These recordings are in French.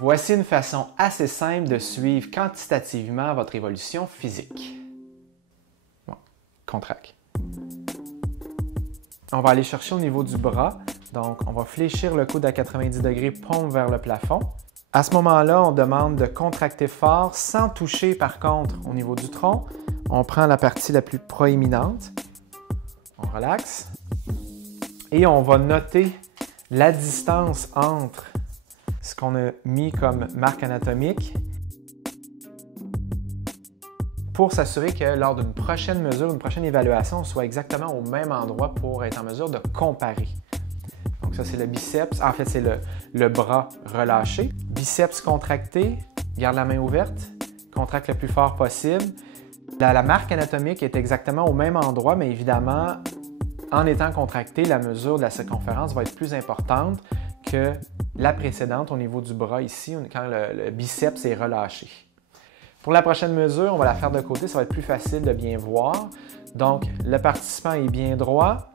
Voici une façon assez simple de suivre quantitativement votre évolution physique. Bon, contracte. On va aller chercher au niveau du bras. Donc, on va fléchir le coude à 90 degrés, paume vers le plafond. À ce moment-là, on demande de contracter fort sans toucher par contre au niveau du tronc. On prend la partie la plus proéminente. On relaxe. Et on va noter la distance entre ce qu'on a mis comme marque anatomique pour s'assurer que lors d'une prochaine mesure, une prochaine évaluation, on soit exactement au même endroit pour être en mesure de comparer. Donc ça, c'est le biceps. En fait, c'est le bras relâché. Biceps contracté, garde la main ouverte, contracte le plus fort possible. La marque anatomique est exactement au même endroit, mais évidemment, en étant contracté, la mesure de la circonférence va être plus importante que la précédente au niveau du bras ici, quand le biceps est relâché. Pour la prochaine mesure, on va la faire de côté, ça va être plus facile de bien voir. Donc, le participant est bien droit.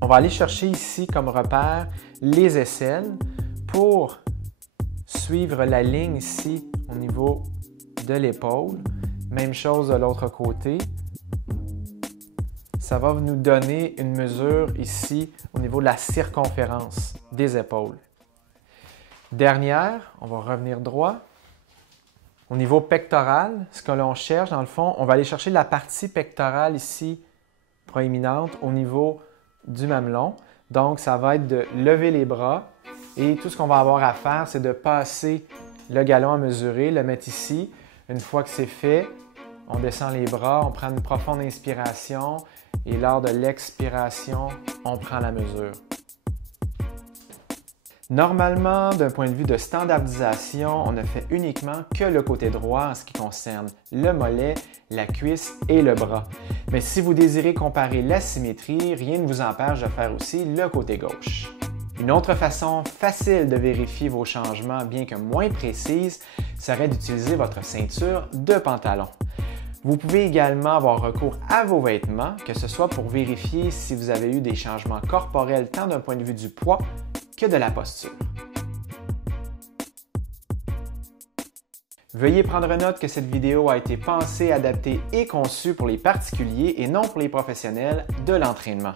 On va aller chercher ici comme repère les aisselles pour suivre la ligne ici au niveau de l'épaule. Même chose de l'autre côté. Ça va nous donner une mesure ici au niveau de la circonférence des épaules. Dernière, on va revenir droit. Au niveau pectoral, ce que l'on cherche, dans le fond, on va aller chercher la partie pectorale ici, proéminente, au niveau du mamelon. Donc, ça va être de lever les bras et tout ce qu'on va avoir à faire, c'est de passer le galon à mesurer, le mettre ici. Une fois que c'est fait, on descend les bras, on prend une profonde inspiration et lors de l'expiration, on prend la mesure. Normalement, d'un point de vue de standardisation, on ne fait uniquement que le côté droit en ce qui concerne le mollet, la cuisse et le bras. Mais si vous désirez comparer la symétrie, rien ne vous empêche de faire aussi le côté gauche. Une autre façon facile de vérifier vos changements, bien que moins précise, serait d'utiliser votre ceinture de pantalon. Vous pouvez également avoir recours à vos vêtements, que ce soit pour vérifier si vous avez eu des changements corporels tant d'un point de vue du poids que de la posture. Veuillez prendre note que cette vidéo a été pensée, adaptée et conçue pour les particuliers et non pour les professionnels de l'entraînement.